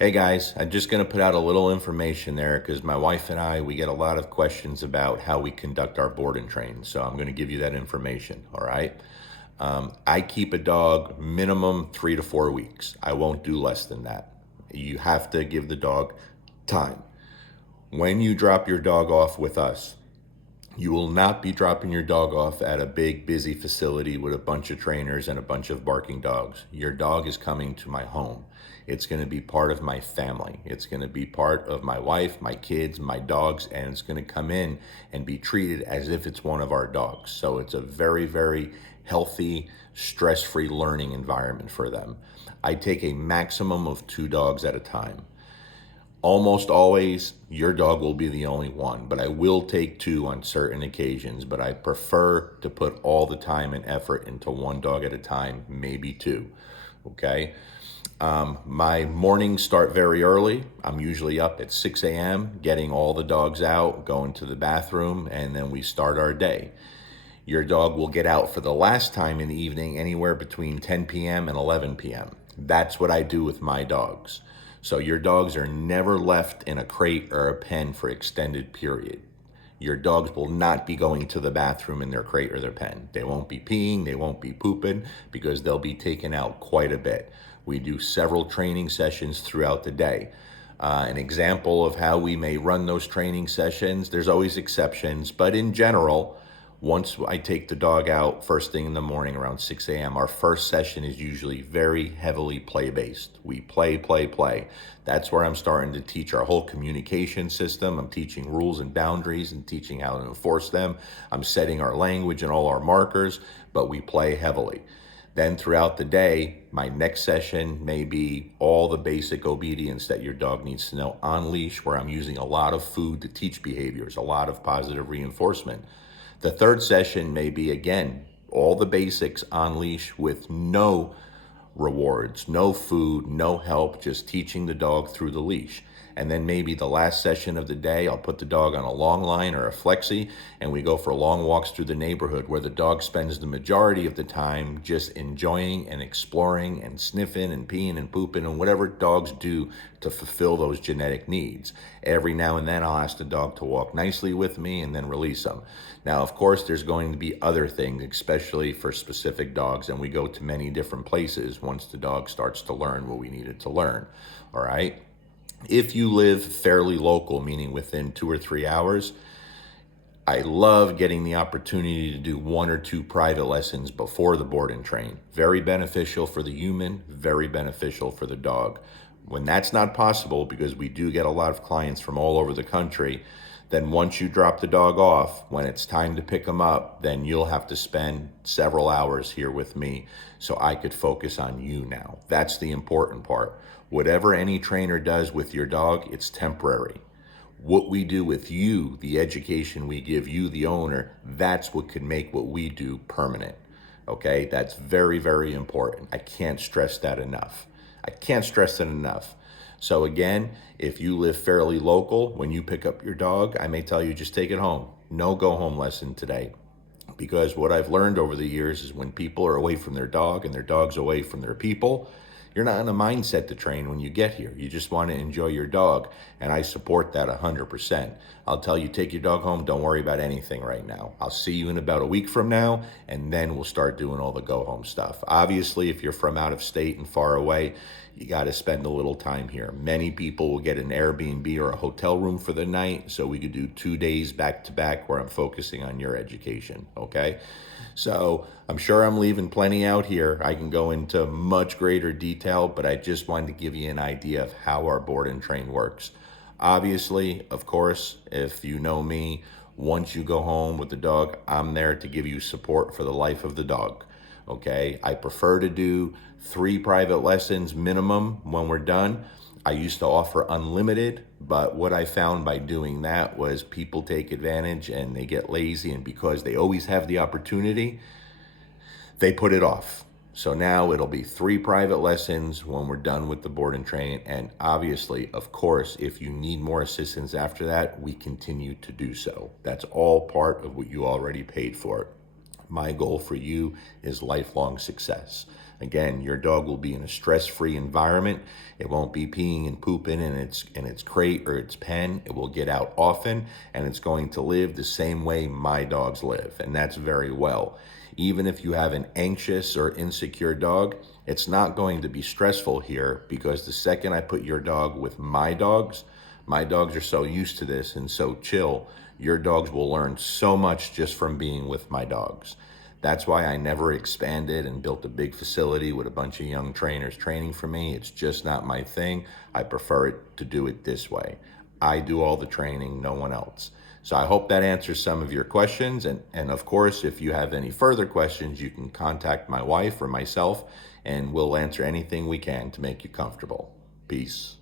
Hey guys, I'm just going to put out a little information there because my wife and I, we get a lot of questions about how we conduct our board and train. So I'm going to give you that information. All right. I keep a dog minimum 3 to 4 weeks. I won't do less than that. You have to give the dog time. When you drop your dog off with us, you will not be dropping your dog off at a big, busy facility with a bunch of trainers and a bunch of barking dogs. Your dog is coming to my home. It's going to be part of my family. It's going to be part of my wife, my kids, my dogs, and it's going to come in and be treated as if it's one of our dogs. So it's a very, very healthy, stress free learning environment for them. I take a maximum of 2 dogs at a time. Almost always, your dog will be the only one, but I will take 2 on certain occasions. But I prefer to put all the time and effort into 1 dog at a time, maybe 2. Okay. My mornings start very early. I'm usually up at 6 a.m., getting all the dogs out, going to the bathroom, and then we start our day. Your dog will get out for the last time in the evening anywhere between 10 p.m. and 11 p.m. That's what I do with my dogs. So your dogs are never left in a crate or a pen for extended period. Your dogs will not be going to the bathroom in their crate or their pen. They won't be peeing, they won't be pooping because they'll be taken out quite a bit. We do several training sessions throughout the day. An example of how we may run those training sessions, there's always exceptions, but in general, once I take the dog out first thing in the morning around 6 a.m., our first session is usually very heavily play based. We play, play, play. That's where I'm starting to teach our whole communication system. I'm teaching rules and boundaries and teaching how to enforce them. I'm setting our language and all our markers, but we play heavily. Then throughout the day, my next session may be all the basic obedience that your dog needs to know on leash, where I'm using a lot of food to teach behaviors, a lot of positive reinforcement. The third session may be, again, all the basics on leash with no rewards, no food, no help, just teaching the dog through the leash. And then maybe the last session of the day, I'll put the dog on a long line or a flexi, and we go for long walks through the neighborhood where the dog spends the majority of the time just enjoying and exploring and sniffing and peeing and pooping and whatever dogs do to fulfill those genetic needs. Every now and then I'll ask the dog to walk nicely with me and then release them. Now, of course, there's going to be other things, especially for specific dogs, and we go to many different places once the dog starts to learn what we need it to learn. All right. If you live fairly local, meaning within 2 or 3 hours, I love getting the opportunity to do 1 or 2 private lessons before the board and train. Very beneficial for the human, very beneficial for the dog. When that's not possible, because we do get a lot of clients from all over the country, then once you drop the dog off, when it's time to pick them up, then you'll have to spend several hours here with me so I could focus on you now. That's the important part. Whatever any trainer does with your dog, it's temporary. What we do with you, the education we give you, the owner, that's what can make what we do permanent. Okay, that's very, very important. I can't stress that enough. I can't stress it enough. So again, if you live fairly local, when you pick up your dog, I may tell you just take it home. No go home lesson today. Because what I've learned over the years is when people are away from their dog and their dog's away from their people, you're not in a mindset to train when you get here. You just want to enjoy your dog. And I support that 100%. I'll tell you, take your dog home. Don't worry about anything right now. I'll see you in about a week from now, and then we'll start doing all the go home stuff. Obviously, if you're from out of state and far away, you got to spend a little time here. Many people will get an Airbnb or a hotel room for the night, so we could do 2 days back to back where I'm focusing on your education, okay? So I'm sure I'm leaving plenty out here. I can go into much greater detail, but I just wanted to give you an idea of how our board and train works. Obviously, of course, if you know me, once you go home with the dog, I'm there to give you support for the life of the dog. Okay, I prefer to do 3 private lessons minimum when we're done. I used to offer unlimited, but what I found by doing that was people take advantage and they get lazy, and because they always have the opportunity, they put it off. So now it'll be 3 private lessons when we're done with the board and train. And obviously, of course, if you need more assistance after that, we continue to do so. That's all part of what you already paid for. My goal for you is lifelong success. Again, your dog will be in a stress-free environment. It won't be peeing and pooping in its crate or its pen. It will get out often, and it's going to live the same way my dogs live, and that's very well. Even if you have an anxious or insecure dog, it's not going to be stressful here, because the second I put your dog with my dogs are so used to this and so chill, your dogs will learn so much just from being with my dogs. That's why I never expanded and built a big facility with a bunch of young trainers training for me. It's just not my thing. I prefer it to do it this way. I do all the training, no one else. So I hope that answers some of your questions. And of course, if you have any further questions, you can contact my wife or myself, and we'll answer anything we can to make you comfortable. Peace.